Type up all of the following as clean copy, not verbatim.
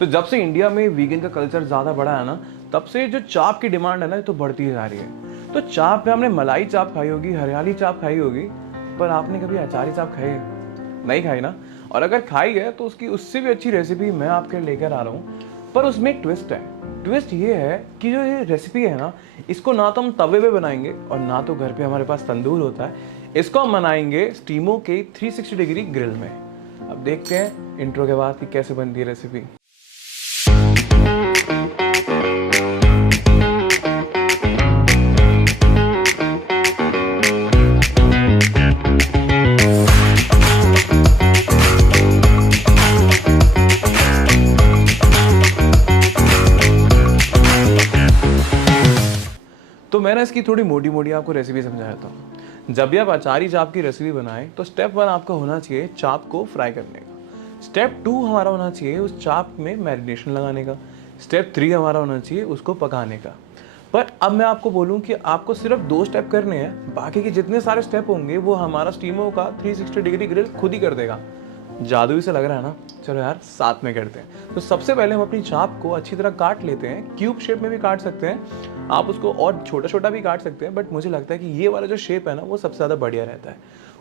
तो जब से इंडिया में वीगन का कल्चर ज़्यादा बढ़ा है ना, तब से जो चाप की डिमांड है ना, ये तो बढ़ती ही जा रही है। तो चाप में हमने मलाई चाप खाई होगी, हरियाली चाप खाई होगी, पर आपने कभी अचारी चाप खाई है? नहीं खाई ना? और अगर खाई है तो उसकी उससे भी अच्छी रेसिपी मैं आपके लिए लेकर आ रहा हूँ। पर उसमें एक ट्विस्ट है। ट्विस्ट ये है कि जो ये रेसिपी है ना, इसको ना तो हम तवे पे बनाएंगे और ना तो घर पे हमारे पास तंदूर होता है। इसको हम बनाएंगे स्टीमो के 360 डिग्री ग्रिल में। अब देखते हैं इंट्रो के बाद कि कैसे बनती है रेसिपी। तो मैंने इसकी थोड़ी मोटी मोटी आपको रेसिपी समझाया था। जब भी आप अचारी चाप की रेसिपी बनाएं तो स्टेप 1 आपका होना चाहिए चाप को फ्राई करने का। स्टेप 2 हमारा होना चाहिए उस चाप में मैरिनेशन लगाने का। स्टेप 3 हमारा होना चाहिए उसको पकाने का। पर अब मैं आपको बोलूं कि आपको सिर्फ 2 स्टेप करने हैं, बाकी के जितने सारे स्टेप होंगे वो हमारा स्टीमो का 360 डिग्री ग्रिल खुद ही कर देगा। जादुई से लग रहा है ना? चलो यार साथ में करते हैं। तो सबसे पहले हम अपनी चाप को अच्छी तरह काट लेते हैं। क्यूब शेप में भी काट सकते हैं आप उसको, और छोटा छोटा भी काट सकते हैं, बट मुझे लगता है कि ये वाला जो शेप है ना वो सबसे ज़्यादा बढ़िया रहता है।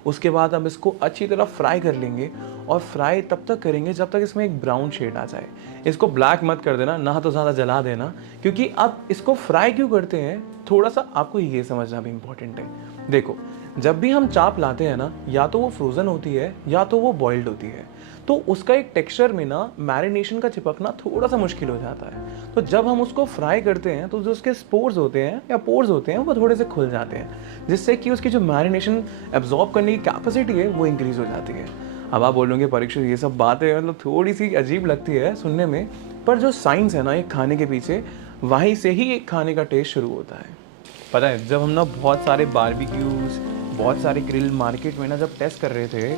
उसके बाद हम इसको अच्छी तरह फ्राई कर लेंगे, और फ्राई तब तक करेंगे जब तक इसमें एक ब्राउन शेड आ जाए। इसको ब्लैक मत कर देना, ना तो ज़्यादा जला देना, क्योंकि अब इसको फ्राई क्यों करते हैं थोड़ा सा आपको ये समझना भी इम्पोर्टेंट है। देखो, जब भी हम चाप लाते हैं ना, या तो वो फ्रोज़न होती है या तो वो बॉइल्ड होती है, तो उसका एक टेक्सचर में ना मैरिनेशन का चिपकना थोड़ा सा मुश्किल हो जाता है। तो जब हम उसको फ्राई करते हैं तो जो उसके स्पोर्स होते हैं या पोर्स होते हैं वो थोड़े से खुल जाते हैं, जिससे कि उसकी जो मैरिनेशन एब्जॉर्ब करने की कैपेसिटी है वो इंक्रीज़ हो जाती है। अब आप बोलोगे परीक्षित ये सब बातें मतलब थोड़ी सी अजीब लगती है सुनने में, पर जो साइंस है ना एक खाने के पीछे, वहीं से ही एक खाने का टेस्ट शुरू होता है। पता है, जब हम ना बहुत सारे बारबेक्यूज़, बहुत सारे ग्रिल मार्केट में ना जब टेस्ट कर रहे थे,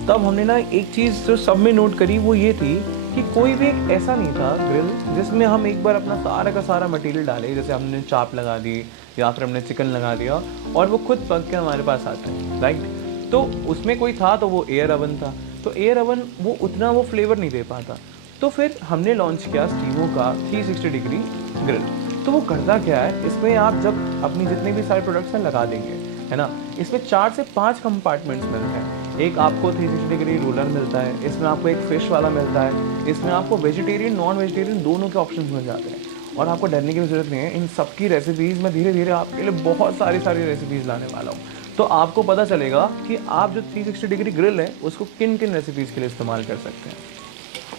तब हमने ना एक चीज़ जो सब में नोट करी वो ये थी कि कोई भी एक ऐसा नहीं था ग्रिल जिसमें हम एक बार अपना सारा का सारा मटेरियल डालें, जैसे हमने चाप लगा दी या फिर हमने चिकन लगा दिया और वो खुद पक के हमारे पास आता है, राइट। तो उसमें कोई था तो वो एयर ओवन था। तो एयर ओवन वो उतना वो फ्लेवर नहीं दे पाता। तो फिर हमने लॉन्च किया स्टीमो का 360 डिग्री ग्रिल। तो वो करता क्या है, इसमें आप जब अपनी जितने भी सारे प्रोडक्ट्स हैं लगा देंगे, है ना, इसमें 4 से 5 कंपार्टमेंट्स मिलते हैं। एक आपको 360 डिग्री रोलर मिलता है, इसमें आपको एक फिश वाला मिलता है, इसमें आपको वेजिटेरियन नॉन वेजिटेरियन दोनों के ऑप्शन मिल जाते हैं। और आपको डरने की ज़रूरत नहीं है, इन सब की रेसिपीज़ मैं धीरे धीरे आपके लिए बहुत सारी रेसिपीज़ लाने वाला हूँ। तो आपको पता चलेगा कि आप जो 360 डिग्री ग्रिल है उसको किन किन रेसिपीज़ के लिए इस्तेमाल कर सकते हैं।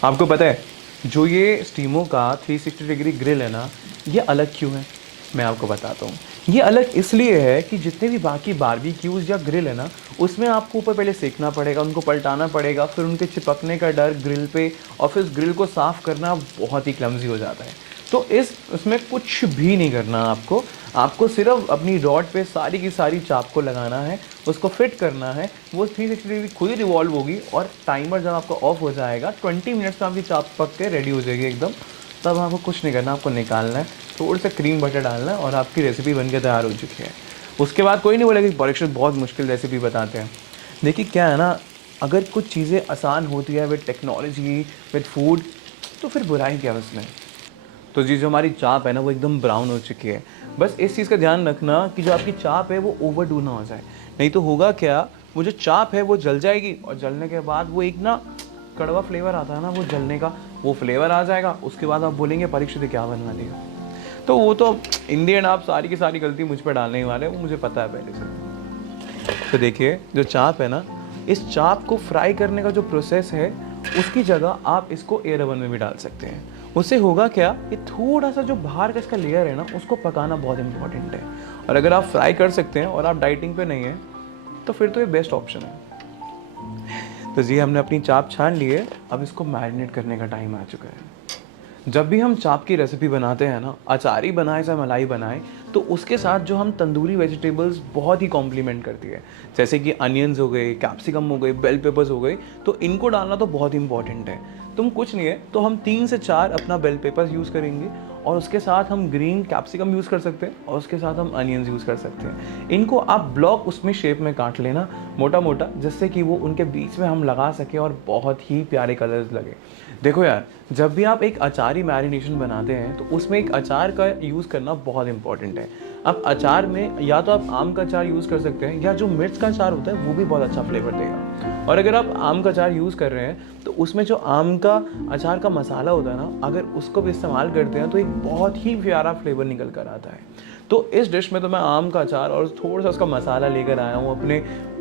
आपको पता है जो ये स्टीमो का 360 डिग्री ग्रिल है ना, ये अलग क्यों है? मैं आपको बताता हूँ। ये अलग इसलिए है कि जितने भी बाकी बारबेक्यूज़ या ग्रिल है ना, उसमें आपको ऊपर पहले सेकना पड़ेगा, उनको पलटाना पड़ेगा, फिर उनके चिपकने का डर ग्रिल पे, और फिर ग्रिल को साफ़ करना बहुत ही क्लमजी हो जाता है। तो इसमें कुछ भी नहीं करना आपको सिर्फ अपनी रॉड पे सारी की सारी चाप को लगाना है, उसको फिट करना है, वो 360 डिग्री खुद ही रिवॉल्व होगी, और टाइमर जब आपका ऑफ हो जाएगा 20 मिनट्स में आपकी चाप पक के रेडी हो जाएगी एकदम। तब आपको कुछ नहीं करना, आपको निकालना है, थोड़ा सा क्रीम बटर डालना है और आपकी रेसिपी बनके तैयार हो चुकी है। उसके बाद कोई नहीं बोलेगा कि परीक्षित बहुत मुश्किल रेसिपी बताते हैं। देखिए क्या है ना, अगर कुछ चीज़ें आसान होती है विद टेक्नोलॉजी, विद फूड, तो फिर बुराई क्या उसमें। तो जी जो हमारी चाप है ना वो एकदम ब्राउन हो चुकी है। बस इस चीज़ का ध्यान रखना कि जो आपकी चाप है वो ओवरडू ना हो जाए, नहीं तो होगा क्या, वो जो चाप है वो जल जाएगी, और जलने के बाद वो एक ना कड़वा फ्लेवर आता है ना वो जलने का, वो फ्लेवर आ जाएगा। उसके बाद आप बोलेंगे परीक्षित क्या बनवा दिया। तो वो तो इंडियन आप सारी की सारी गलती मुझ पर डालने ही वाले, वो मुझे पता है पहले से। तो देखिए जो चाप है ना, इस चाप को फ्राई करने का जो प्रोसेस है उसकी जगह आप इसको एयर ओवन में भी डाल सकते हैं। उससे होगा क्या, ये थोड़ा सा जो बाहर का इसका लेयर है ना उसको पकाना बहुत इंपॉर्टेंट है, और अगर आप फ्राई कर सकते हैं और आप डाइटिंग पे नहीं हैं तो फिर तो ये बेस्ट ऑप्शन है। तो जी हमने अपनी चाप छान ली है, अब इसको मैरिनेट करने का टाइम आ चुका है। जब भी हम चाप की रेसिपी बनाते हैं ना, अचारी बनाए चाहे मलाई बनाए, तो उसके साथ जो हम तंदूरी वेजिटेबल्स बहुत ही कॉम्प्लीमेंट करती है, जैसे कि अनियंस हो गए, कैप्सिकम हो गए, बेल पेपर्स हो गए, तो इनको डालना तो बहुत इंपॉर्टेंट है। तुम कुछ नहीं है तो हम 3 से 4 अपना बेल पेपर्स यूज़ करेंगे, और उसके साथ हम ग्रीन कैप्सिकम यूज़ कर सकते हैं और उसके साथ हम अनियंस यूज़ कर सकते हैं। इनको आप ब्लॉक उसमें शेप में काट लेना मोटा मोटा, जिससे कि वो उनके बीच में हम लगा सकें और बहुत ही प्यारे कलर्स लगे। देखो यार, जब भी आप एक अचारी मैरिनेशन बनाते हैं तो उसमें एक अचार का यूज़ करना बहुत इंपॉर्टेंट है। अब अचार में या तो आप आम का अचार यूज़ कर सकते हैं, या जो मिर्च का अचार होता है वो भी बहुत अच्छा फ्लेवर देगा। और अगर आप आम का अचार यूज़ कर रहे हैं तो उसमें जो आम का अचार का मसाला होता है ना, अगर उसको भी इस्तेमाल करते हैं तो एक बहुत ही प्यारा फ्लेवर निकल कर आता है। तो इस डिश में तो मैं आम का अचार और थोड़ा सा उसका मसाला लेकर आया हूँ अपने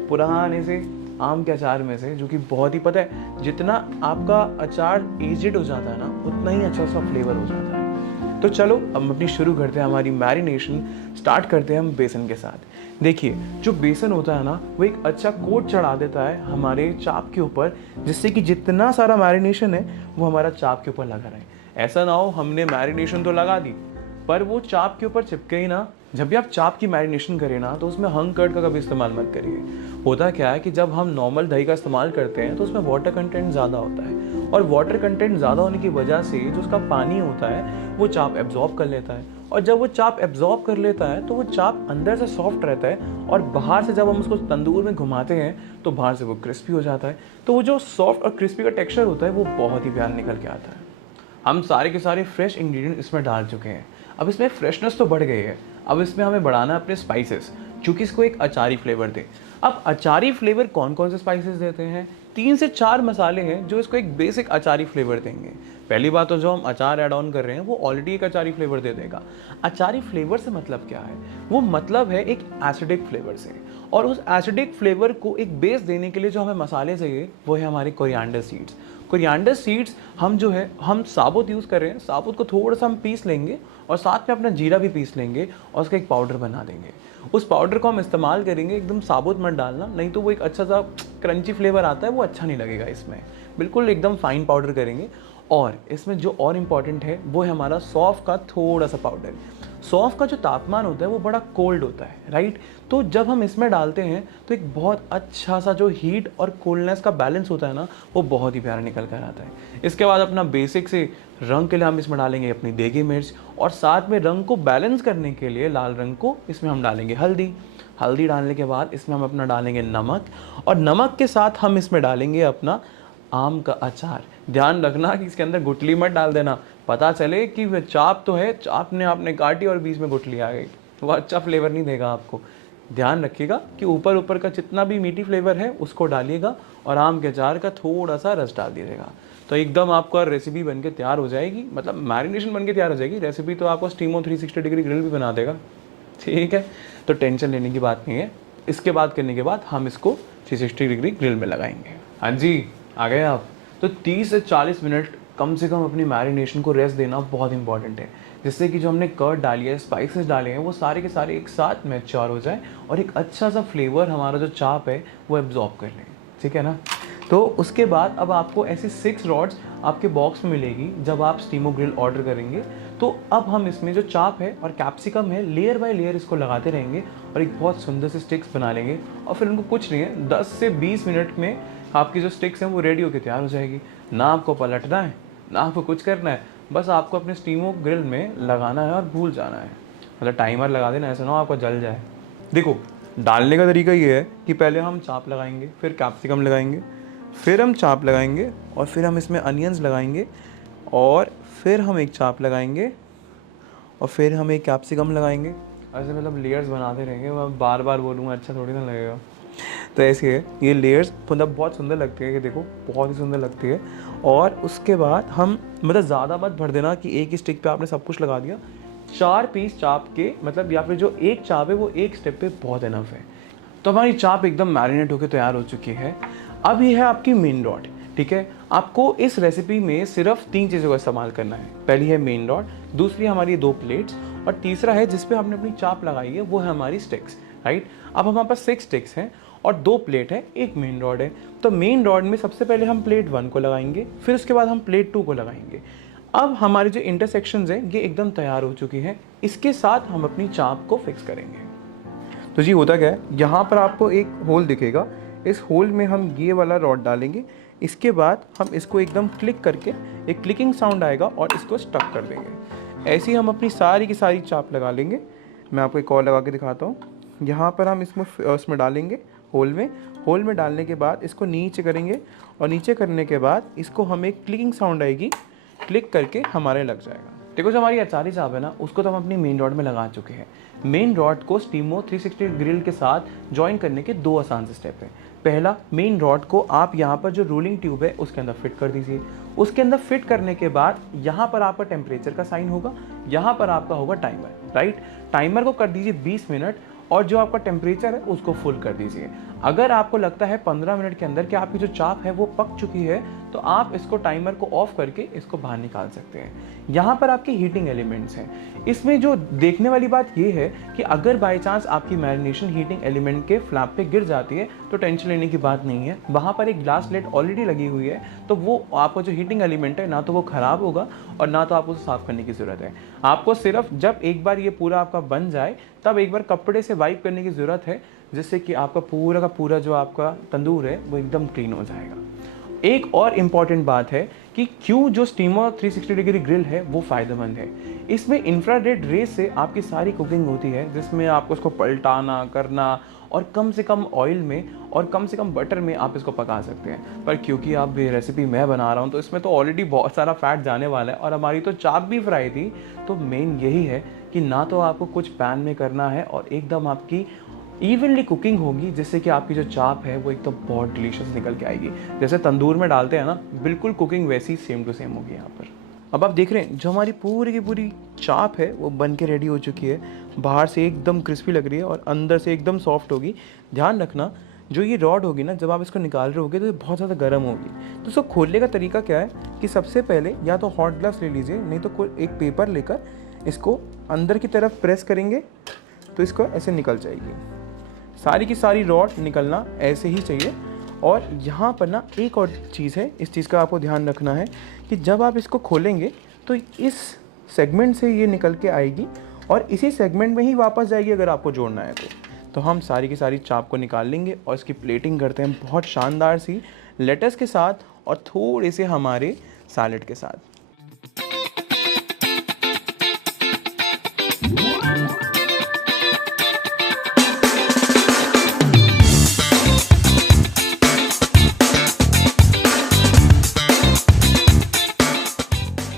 पुराने से आम के अचार में से, जो कि बहुत ही, पता है, जितना आपका अचार एजिड हो जाता है ना उतना ही अच्छा उसका फ्लेवर हो जाता है। तो चलो अब अपनी शुरू करते हैं हमारी मैरिनेशन। स्टार्ट करते हैं हम बेसन के साथ। देखिए, जो बेसन होता है ना वो एक अच्छा कोट चढ़ा देता है हमारे चाप के ऊपर, जिससे कि जितना सारा मैरिनेशन है वो हमारा चाप के ऊपर लगा रहे। ऐसा ना हो हमने मैरिनेशन तो लगा दी पर वो चाप के ऊपर चिपके ही ना। जब भी आप चाप की मैरिनेशन करें ना तो उसमें हंग कर्ड का कभी इस्तेमाल मत करिए। होता क्या है कि जब हम नॉर्मल दही का इस्तेमाल करते हैं तो उसमें वाटर कंटेंट ज़्यादा होता है, और वाटर कंटेंट ज़्यादा होने की वजह से जो उसका पानी होता है वो चाप एब्जॉर्ब कर लेता है, और जब वो चाप एब्जॉर्ब कर लेता है तो वो चाप अंदर से सॉफ्ट रहता है, और बाहर से जब हम उसको तंदूर में घुमाते हैं तो बाहर से वो क्रिस्पी हो जाता है। तो वो जो सॉफ्ट और क्रिस्पी का टेक्सचर होता है वो बहुत ही प्यारा निकल के आता है। हम सारे के सारे फ्रेश इंग्रेडिएंट इसमें डाल चुके हैं। अब इसमें फ्रेशनेस तो बढ़ गई है, अब इसमें हमें बढ़ाना है अपने स्पाइसेस, क्योंकि इसको एक अचारी फ्लेवर दे। अब अचारी फ्लेवर कौन कौन से स्पाइसेस देते हैं? 3 से 4 मसाले हैं जो इसको एक बेसिक अचारी फ्लेवर देंगे। पहली बात तो जो हम अचार ऐड ऑन कर रहे हैं वो ऑलरेडी एक अचारी फ्लेवर दे देगा। अचारी फ्लेवर से मतलब क्या है? वो मतलब है एक एसिडिक फ्लेवर से, और उस एसिडिक फ्लेवर को एक बेस देने के लिए जो हमें मसाले चाहिए वो है हमारे कोरिएंडर सीड्स। कोरिएंडर सीड्स हम जो है हम साबुत यूज़ कर रहे हैं। साबुत को थोड़ा सा हम पीस लेंगे और साथ में अपना जीरा भी पीस लेंगे और उसका एक पाउडर बना देंगे। उस पाउडर को हम इस्तेमाल करेंगे, एकदम साबुत मत डालना, नहीं तो वो एक अच्छा सा क्रंची फ्लेवर आता है वो अच्छा नहीं लगेगा इसमें। बिल्कुल एकदम फाइन पाउडर करेंगे। और इसमें जो और इम्पॉर्टेंट है वो है हमारा सौंफ का थोड़ा सा पाउडर। सौंफ का जो तापमान होता है वो बड़ा कोल्ड होता है, राइट? तो जब हम इसमें डालते हैं तो एक बहुत अच्छा सा जो हीट और कोल्डनेस का बैलेंस होता है ना वो बहुत ही प्यारा निकल कर आता है। इसके बाद अपना बेसिक से रंग के लिए हम इसमें डालेंगे अपनी देगी मिर्च, और साथ में रंग को बैलेंस करने के लिए लाल रंग को इसमें हम डालेंगे हल्दी। हल्दी डालने के बाद इसमें हम अपना डालेंगे नमक, और नमक के साथ हम इसमें डालेंगे अपना आम का अचार। ध्यान रखना कि इसके अंदर गुठली मत डाल देना, पता चले कि वह चाप तो है, चाप ने आपने काटी और बीच में गुठली आ गई, वो अच्छा फ्लेवर नहीं देगा आपको। ध्यान रखिएगा कि ऊपर ऊपर का जितना भी मीठी फ्लेवर है उसको डालिएगा, और आम के अचार का थोड़ा सा रस डाल दीजिएगा। तो एकदम आपका रेसिपी बन के तैयार हो जाएगी, मतलब मैरिनेशन बन के तैयार हो जाएगी। रेसिपी तो आपको स्टीमो 360 डिग्री ग्रिल भी बना देगा, ठीक है? तो टेंशन लेने की बात नहीं है। इसके बाद करने के बाद हम इसको 360 डिग्री ग्रिल में लगाएंगे। हाँ जी, आ गए आप। तो 30 से 40 मिनट कम से कम अपनी मैरिनेशन को रेस्ट देना बहुत इंपॉर्टेंट है, जिससे कि जो हमने कर्ड डाली है, स्पाइसेस डाले हैं, वो सारे के सारे एक साथ मैच्योर हो जाए और एक अच्छा सा फ्लेवर हमारा जो चाप है वो एब्जॉर्ब कर ले, ठीक है ना? तो उसके बाद अब आपको ऐसी 6 रॉड्स आपके बॉक्स में मिलेगी जब आप स्टीमो ग्रिल ऑर्डर करेंगे। तो अब हम इसमें जो चाप है और कैप्सिकम है लेयर बाय लेयर इसको लगाते रहेंगे और एक बहुत सुंदर से स्टिक्स बना लेंगे, और फिर उनको कुछ नहीं है 10 से 20 मिनट में आपकी जो स्टिक्स हैं वो रेडी होकर तैयार हो जाएगी। ना आपको पलटना है, ना आपको कुछ करना है, बस आपको अपने स्टीमो ग्रिल में लगाना है और भूल जाना है। मतलब टाइमर लगा देना, ऐसा ना हो आपको जल जाए। देखो, डालने का तरीका ये है कि पहले हम चाप लगाएंगे, फिर कैप्सिकम लगाएंगे, फिर हम चाप लगाएंगे, और फिर हम इसमें अनियंस लगाएंगे, और फिर हम एक चाप लगाएंगे, और फिर हम एक कैप्सिकम लगाएंगे। ऐसे मतलब लेयर्स बनाते रहेंगे। मैं बार बार बोलूँगा अच्छा थोड़ी ना लगेगा। तो ऐसे है, ये लेयर्स मतलब बहुत सुंदर लगती है, कि देखो बहुत ही सुंदर लगती है। और उसके बाद हम मतलब ज़्यादा मत भर देना कि एक ही स्टिक पे आपने सब कुछ लगा दिया। 4 पीस चाप के मतलब, या फिर जो एक चाप है वो एक स्टेप पे बहुत इनफ है। तो हमारी चाप एकदम मैरिनेट होकर तैयार हो चुकी है। अब ये है आपकी मेन रॉड, ठीक है? आपको इस रेसिपी में सिर्फ 3 चीज़ों का इस्तेमाल करना है। पहली है मेन रॉड, दूसरी हमारी 2 प्लेट्स, और तीसरा है जिस पे हमने अपनी चाप लगाई है वो है हमारी स्टिक्स, राइट? अब हमारे पास 6 स्टिक्स हैं और 2 प्लेट है, 1 मेन रॉड है। तो मेन रॉड में सबसे पहले हम प्लेट 1 को लगाएंगे, फिर उसके बाद हम प्लेट 2 को लगाएंगे। अब हमारे जो इंटरसेक्शंस हैं ये एकदम तैयार हो चुकी हैं। इसके साथ हम अपनी चाप को फिक्स करेंगे। तो जी होता क्या है, यहाँ पर आपको एक होल दिखेगा, इस होल में हम ये वाला रॉड डालेंगे। इसके बाद हम इसको एकदम क्लिक करके एक क्लिकिंग साउंड आएगा और इसको स्टक कर देंगे। ऐसे ही हम अपनी सारी की सारी चाप लगा लेंगे। मैं आपको एक और लगा के दिखाता हूँ। यहाँ पर हम इसमें डालेंगे होल में डालने के बाद इसको नीचे करेंगे और नीचे करने के बाद इसको हमें एक क्लिकिंग साउंड आएगी, क्लिक करके हमारे लग जाएगा। देखो जो हमारी अचारी चाप है ना, उसको तो हम अपनी मेन रॉड में लगा चुके हैं। मेन रॉड को स्टीमो 360 ग्रिल के साथ ज्वाइन करने के 2 आसान से स्टेप हैं। पहला, मेन रॉड को आप यहाँ पर जो रोलिंग ट्यूब है उसके अंदर फिट कर दीजिए। उसके अंदर फिट करने के बाद यहाँ पर आपका टेम्परेचर का साइन होगा, यहाँ पर आपका होगा टाइमर, राइट। टाइमर को कर दीजिए 20 मिनट और जो आपका टेम्परेचर है उसको फुल कर दीजिए। अगर आपको लगता है 15 मिनट के अंदर कि आपकी जो चाप है वो पक चुकी है, तो आप इसको टाइमर को ऑफ करके इसको बाहर निकाल सकते हैं। यहाँ पर आपके हीटिंग एलिमेंट्स हैं। इसमें जो देखने वाली बात ये है कि अगर बाय चांस आपकी मैरिनेशन हीटिंग एलिमेंट के फ्लैप पे गिर जाती है तो टेंशन लेने की बात नहीं है। वहाँ पर एक ग्लास प्लेट ऑलरेडी लगी हुई है, तो वो आपका जो हीटिंग एलिमेंट है ना तो वो ख़राब होगा और ना तो आपको उसे साफ़ करने की ज़रूरत है। आपको सिर्फ जब एक बार ये पूरा आपका बन जाए तब एक बार कपड़े से वाइप करने की ज़रूरत है, जिससे कि आपका पूरा का पूरा जो आपका तंदूर है वो एकदम क्लीन हो जाएगा। एक और इम्पॉर्टेंट बात है कि क्यों जो स्टीमो 360 डिग्री ग्रिल है वो फ़ायदेमंद है। इसमें इंफ्रारेड रेज से आपकी सारी कुकिंग होती है, जिसमें आपको उसको पलटाना करना और कम से कम ऑयल में और कम से कम बटर में आप इसको पका सकते हैं। पर क्योंकि आप ये रेसिपी मैं बना रहा हूँ तो इसमें तो ऑलरेडी बहुत सारा फैट जाने वाला है और हमारी तो चाप भी फ्राई थी, तो मेन यही है कि ना तो आपको कुछ पैन में करना है और एकदम आपकी इवनली कुकिंग होगी, जिससे कि आपकी जो चाप है वो एकदम बहुत डिलीशियस निकल के आएगी। जैसे तंदूर में डालते हैं ना, बिल्कुल कुकिंग वैसी सेम टू सेम होगी यहाँ पर। अब आप देख रहे हैं जो हमारी पूरी की पूरी चाप है वो बन के रेडी हो चुकी है। बाहर से एकदम क्रिस्पी लग रही है और अंदर से एकदम सॉफ्ट होगी। ध्यान रखना, जो ये रॉड होगी ना, जब आप इसको निकाल रहे होगे तो ये बहुत ज़्यादा गर्म होगी। तो इसको खोलने का तरीका क्या है कि सबसे पहले या तो हॉट ग्लास ले लीजिए, नहीं तो कोई एक पेपर लेकर इसको अंदर की तरफ प्रेस करेंगे तो इसको ऐसे निकल जाएगी। सारी की सारी रॉड निकलना ऐसे ही चाहिए। और यहाँ पर ना एक और चीज़ है, इस चीज़ का आपको ध्यान रखना है कि जब आप इसको खोलेंगे तो इस सेगमेंट से ये निकल के आएगी और इसी सेगमेंट में ही वापस जाएगी अगर आपको जोड़ना है तो हम सारी की सारी चाप को निकाल लेंगे और इसकी प्लेटिंग करते हैं बहुत शानदार सी लेटस के साथ और थोड़े से हमारे सैलेड के साथ।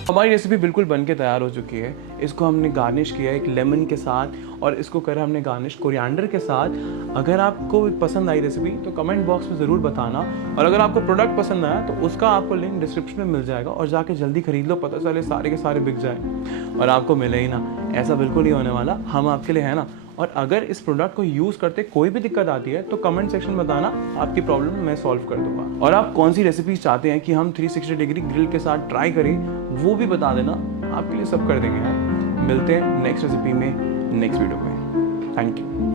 हमारी रेसिपी बिल्कुल बन के तैयार हो चुकी है। इसको हमने गार्निश किया है एक लेमन के साथ और इसको करा हमने गार्निश कोरिएंडर के साथ। अगर आपको पसंद आई रेसिपी तो कमेंट बॉक्स में ज़रूर बताना, और अगर आपको प्रोडक्ट पसंद आया तो उसका आपको लिंक डिस्क्रिप्शन में मिल जाएगा और जाके जल्दी खरीद लो, पता चले सारे के सारे बिक जाए और आपको मिले ही ना। ऐसा बिल्कुल नहीं होने वाला, हम आपके लिए है ना। और अगर इस प्रोडक्ट को यूज़ करते कोई भी दिक्कत आती है तो कमेंट सेक्शन में बताना, आपकी प्रॉब्लम मैं सॉल्व कर दूंगा। और आप कौन सी रेसिपी चाहते हैं कि हम 360 डिग्री ग्रिल के साथ ट्राई करें वो भी बता देना, आपके लिए सब कर देंगे यार। मिलते हैं नेक्स्ट रेसिपी में, नेक्स्ट वीडियो में। Thank you.